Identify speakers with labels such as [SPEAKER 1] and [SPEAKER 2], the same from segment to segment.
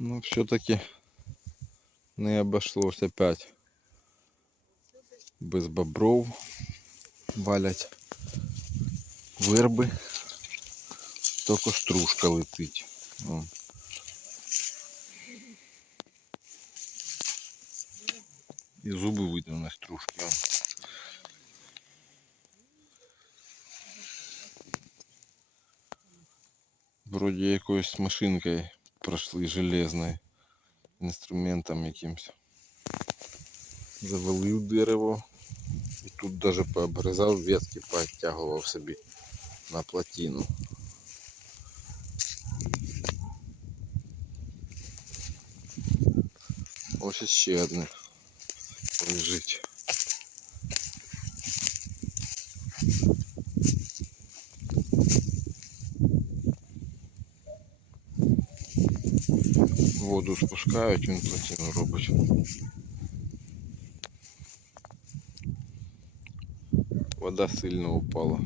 [SPEAKER 1] Ну, все-таки не обошлось опять. Без бобров валять верби. Тільки стружка летить. О. І зуби видно на стружці. он. Вроді якоюсь машинкою пройшли железною, інструментом якимсь. Завалив дерево. І тут даже пообрізав ветки, пооттягував собі на плотину. Ось іще одне лежить. Воду спускають, він плотину робить. Вода сильно упала.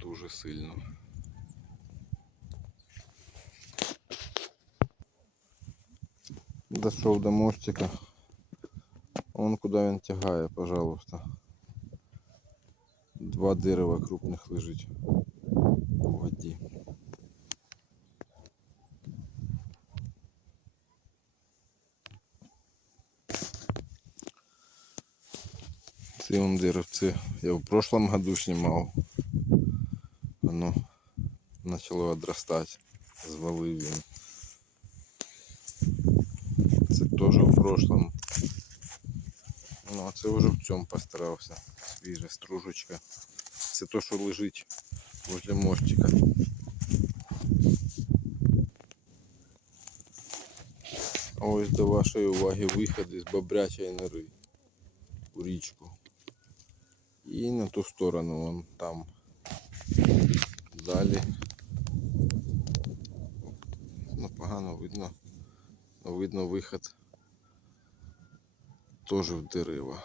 [SPEAKER 1] Дуже сильно. Дошов до мостика. Он куди він тягає, пожалуйста. Два дерева крупних лежить у воді. Це он деревце. Я в прошлом году снимал. Оно начало отрастать. Звалив він. Це теж в прошлом. Ну, а це вже в цьому постарався. Свіжа стружечка. Це то, що лежить возле мостика. Ось до вашої уваги вихід із бобрячої нори у річку. І на ту сторону вон там. Далі. Ну, погано видно. Но видно виход теж в дерева.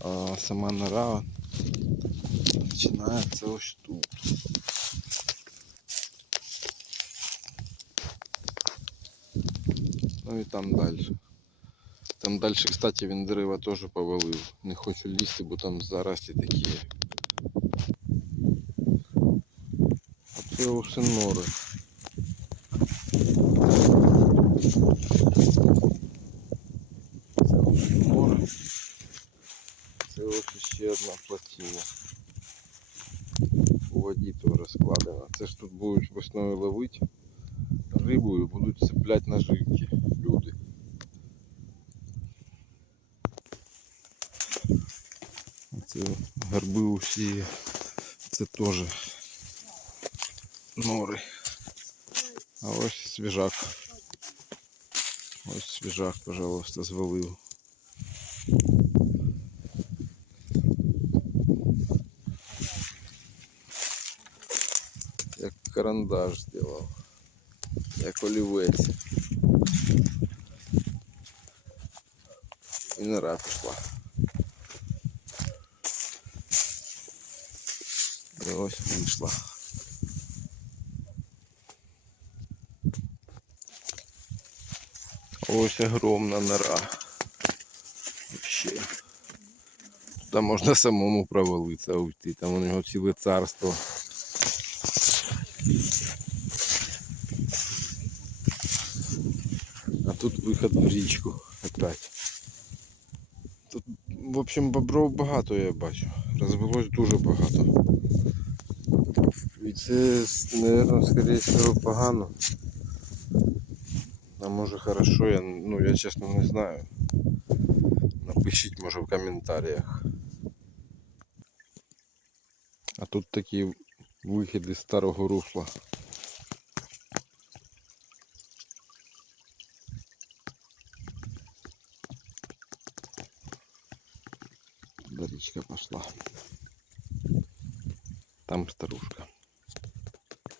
[SPEAKER 1] А сама нора починається ось тут. Ну і там далі. Там далі, кстати, він дерева теж повалив. Не хочу лізти, бо там зарослі такі. А це усе нори. Це ось нори. Це ось ще одна плотина. У воді теж складена. Це ж тут будуть весною ловити рибу і будуть цепляти наживки Горби усі. Це теж нори. А ось свіжак. Ось свіжак, пожалуйста, звалив. Як карандаш зробив. Як олівець. І нора пішла. І ось вийшла. Ось огромна нора. Вообще. Туди можна самому провалитися, уйти. Там у нього ціле царство. А тут виход в річку опять. Тут, в общем, бобров багато я бачу. Розвелось дуже багато. І це, мабуть, скоріше всього погано. А може хорошо, я, ну я чесно не знаю. Напишіть може в коментарях. А тут такі вихід старого русла. Да річка пошла. Там старушка.